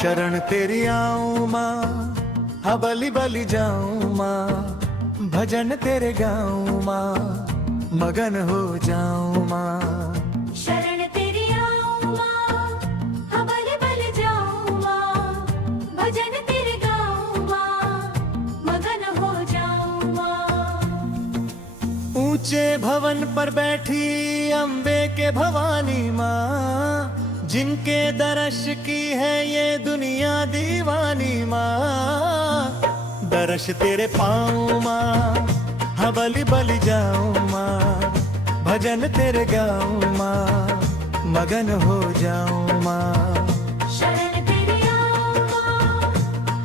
शरण तेरी आऊं माँ, हाँ बलि बलि जाऊं माँ, भजन तेरे गाऊं माँ, मगन हो जाऊं माँ। शरण तेरी आऊं माँ, हाँ बलि बलि जाऊं माँ, भजन तेरे गाऊं माँ, मगन हो जाऊं माँ। ऊंचे भवन पर बैठी अम्बे के भवानी माँ, जिनके दर्श की है ये दुनिया दीवानी माँ। दर्श तेरे पाऊं माँ, हाँ बलि बलि जाऊं माँ, भजन तेरे गाऊं माँ, मगन हो जाऊं माँ। शरण तेरी आऊं माँ,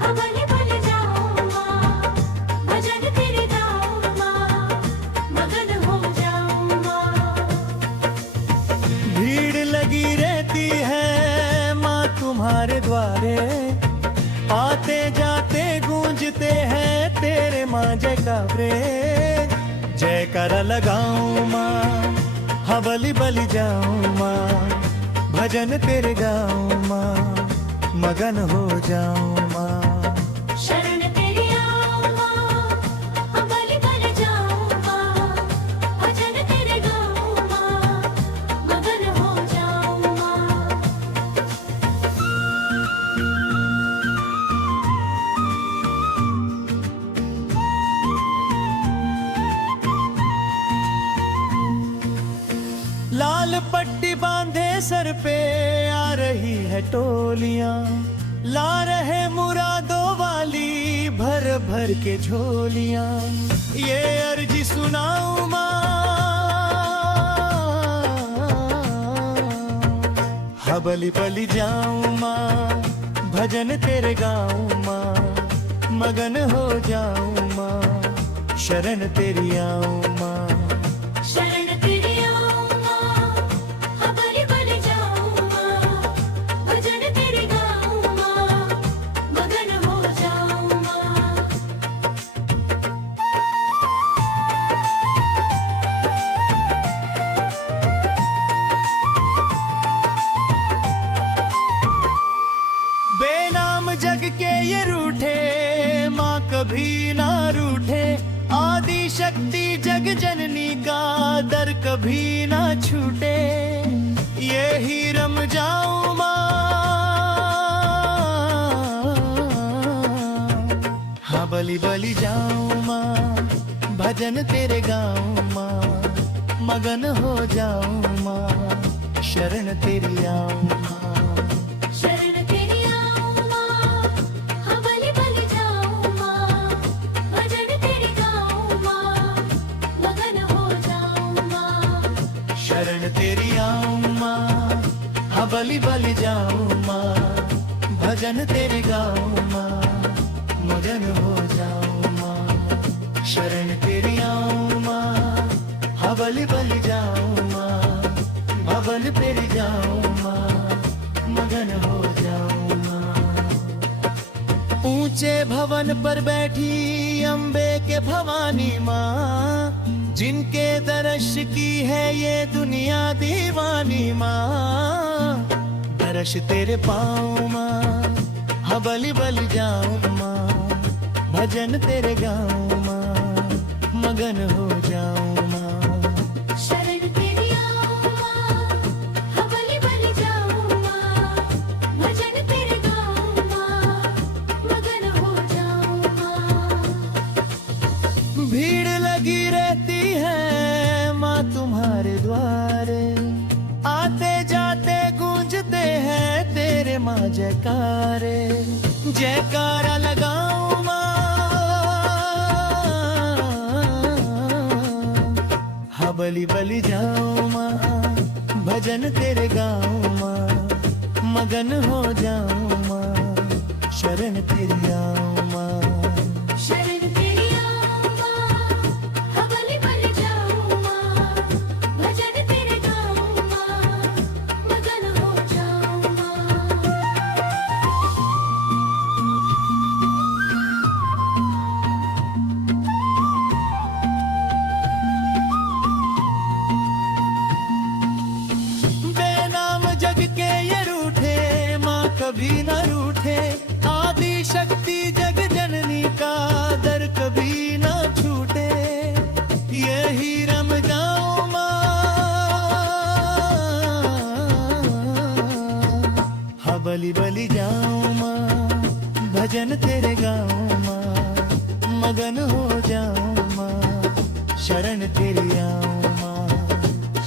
हाँ बलि बलि जाऊं माँ, भजन तेरे गाऊं माँ, मगन हो जाऊं माँ। भीड़ लगी रहती है माँ तुम्हारे द्वारे, आते जाते गूंजते हैं तेरे माँ जयकारे। जयकारा लगाऊं माँ, हाँ बलि बलि जाऊं माँ, भजन तेरे गाऊं माँ, मगन हो जाऊं माँ। शरण तेरी आऊं माँ, हाँ बलि बलि जाऊं माँ, भजन तेरे गाऊं माँ, मगन हो जाऊं माँ। लाल पट्टी बांधे सर पे आ रही है टोलियां, ला रहे मुरादों वाली भर भर के झोलियां। ये अर्जी सुनाऊं माँ, हाँ बलि बलि जाऊं माँ, भजन तेरे गाऊं माँ, मगन हो जाऊं माँ। शरण तेरी आऊं माँ, शरण तेरी आऊं माँ, हाँ बलि बलि जाऊं माँ, भजन तेरे गाऊं माँ, मगन हो जाऊं माँ। बेनाम जग के ये रूठे माँ कभी ना रूठे, आदि शक्ति जग जननी का दर कभी ना छूटे। ये ही रम जाऊं माँ, हाँ बलि बलि जाऊं माँ, भजन तेरे गाऊं माँ, मगन हो जाऊं माँ। शरण तेरी आऊं माँ, शरण तेरी आऊं माँ, हाँ बलि बलि जाऊं माँ, भजन तेरे गाऊं माँ, मगन हो जाऊं माँ। शरण तेरी आऊं माँ, हाँ बलि बलि जाऊं माँ, भजन तेरे गाऊं माँ, मगन हो जाऊं माँ। शरण तेरी आऊं माँ, हाँ बलि बलि जाऊं माँ, भवन तेरे जाऊं माँ, मगन हो जाऊं माँ। ऊंचे भवन पर बैठी अम्बे के भवानी माँ, जिनके दर्श की है ये दुनिया दीवानी माँ। दर्श तेरे पाऊं माँ, हाँ बलि बलि जाऊं माँ, भजन तेरे गाऊं माँ, मगन हो जाऊं माँ। शरण तेरी आऊं माँ, हाँ बलि बलि जाऊं माँ, भजन तेरे गाऊं माँ, मगन हो जाऊं माँ। भीड़ लगी रहती है माँ तुम्हारे द्वारे, आते जाते गूंजते हैं तेरे माँ जयकारे। जयकारा लगाऊं माँ, हाँ बलि बलि जाऊं माँ, भजन तेरे गाऊं माँ, मगन हो जाऊं माँ। शरण तेरी आऊं माँ, शरण तेरी आऊं माँ, हाँ बलि बलि जाऊं माँ, भजन तेरे गाऊं माँ, मगन हो जाऊं माँ। बेनाम जग के ये रूठे माँ कभी न रूठे, जाऊं माँ शरण तेरी आऊं माँ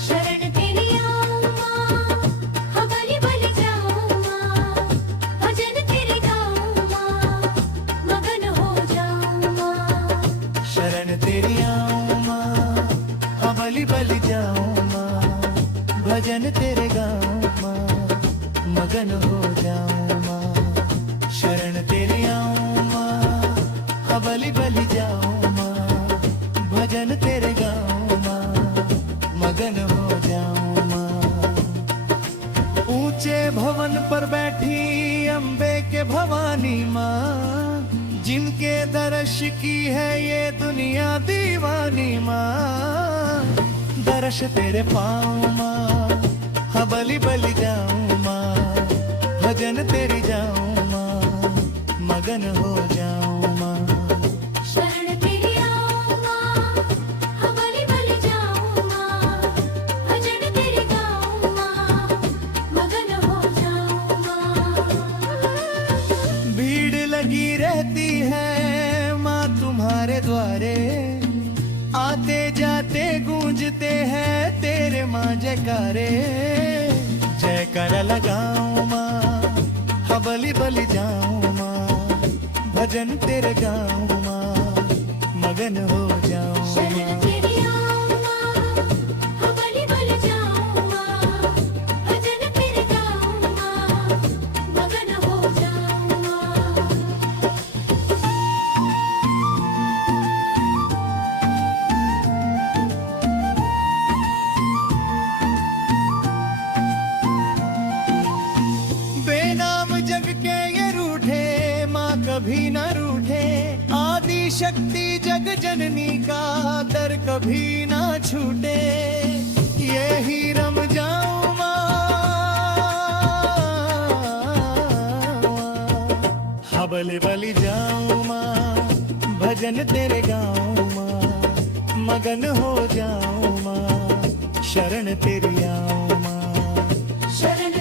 शरण तेरी आऊं माँ हाँ बलि बलि जाऊं माँ भजन तेरे गाऊं माँ मगन हो जाऊं माँ शरण तेरी आऊं माँ हाँ बलि बलि जाऊं माँ भजन तेरे गाऊं माँ मगन हो जाऊं माँ शरण तेरी आऊं माँ हाँ बलि बलि जाऊं माँ भजन तेरे गाऊं माँ मगन हो जाऊं माँ ऊंचे भवन पर बैठी अम्बे के भवानी माँ जिनके दर्श की है ये दुनिया दीवानी माँ दर्श तेरे पाऊं माँ हाँ बलि बलि जाऊं माँ भजन तेरी जाऊं माँ मगन हो जाऊं माँ शरण तेरी आऊं माँ हाँ बलि बलि जाऊं माँ भजन तेरे गाऊं माँ मगन हो जाऊं माँ भीड़ लगी रहती है माँ तुम्हारे द्वारे आते जाते गूंजते हैं तेरे माँ जयकारे जयकारा लगाऊं माँ हाँ बलि बलि जाऊं माँ भजन तेरे गाऊं माँ मगन हो जाऊं शरण माँ तेरी आऊं माँ हाँ बलि बलि जाऊं माँ भजन तेरे गाऊं माँ मगन हो जाऊं माँ बेनाम जग के ये रूठे माँ कभी न रूठे आदि शक्ति जग जननी का दर कभी ना छूटे यही रम जाऊं माँ हाँ बलि बलि जाऊं माँ भजन तेरे गाऊं माँ मगन हो जाऊं माँ शरण तेरी आऊं माँ शरण